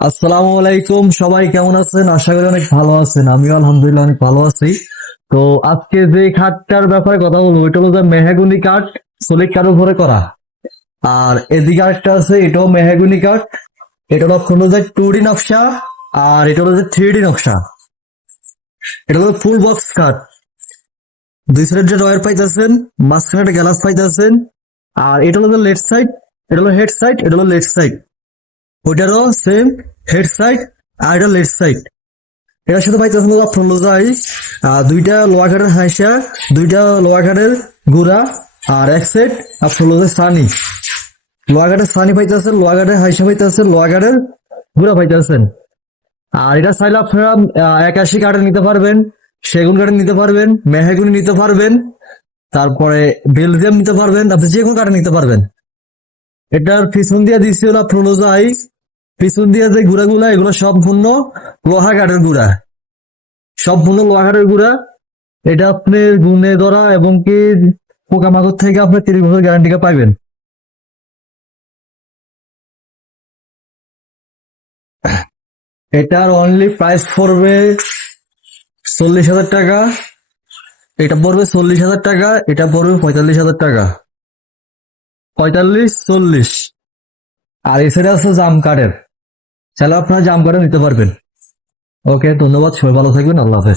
আসসালামু আলাইকুম, সবাই কেমন আছেন? আশা করি অনেক ভালো আছেন। আমিও আলহামদুলিল্লাহ অনেক ভালো আছি। তো আজকে যে খাটটার ব্যাপারে কথা বলবো ওইটা হলো যে মেহগনি কাঠ, সলিড কাঠের উপরে করা। আর এদিকে আরেকটা আছে, এটাও মেহগনি কাঠ। এটা হলো যে 2D নকশা, আর এটা হলো যে 3D নকশা। এটা হলো ফুল বক্স কাঠ। দুই সাইডে রয়ার পাইতেছেন, মাঝখানে একটা গ্লাস পাইতেছেন। আর এটা হলো লেফট সাইড, এটা হলো হেড সাইড, এটা হলো লেফট সাইড। ওইটারও সেম, হেড সাইড আর এটা লেফট সাইড। এটার সাথে পাইতেছেন হলো আপনার হলো যাই দুইটা লোয়া কাঠের হাইসা, দুইটা লোয়া কাঠের গুড়া, আর এক সেট আপনার হলো যে সানি। লোয়া কাঠের সানি পাইতেছেন, লোয়া কাঠের হাইসা পাইতেছেন, লোয়া কাঠের গুড়া পাইতেছেন। আর এটা চাইলে আপনারা 81 কাঠের নিতে পারবেন, সেগুন কাঠের নিতে পারবেন, মেহগুনি নিতে পারবেন, তারপরে বেলজিয়াম নিতে পারবেন, আপনি যে কোনো কাঠের নিতে পারবেন। এটার পিছন দিয়ে দিচ্ছি হলো আপনার হলো যাই, পিছন দিয়ে যে গুড়াগুলা এগুলো সম্পূর্ণ লোহা কাঠের গুড়া, সম্পূর্ণ লোহা কাঠের গুড়া। এটা আপনি গুনে ধরা এবং কি পোকামাকড় থেকে আপনি 30 বছর গ্যারান্টিটা পাইবেন। এটার অনলি প্রাইস পড়বে 40,000 টাকা। এটা পড়বে 40,000 টাকা, এটা পড়বে 45,000 টাকা। 45, 40। আর এছাড়া আছে জাম কাঠের, চাইলে আপনারা জাম কাঠে নিতে পারবেন। ওকে, ধন্যবাদ, সবাই ভালো থাকবেন, আল্লাহ হাফেজ।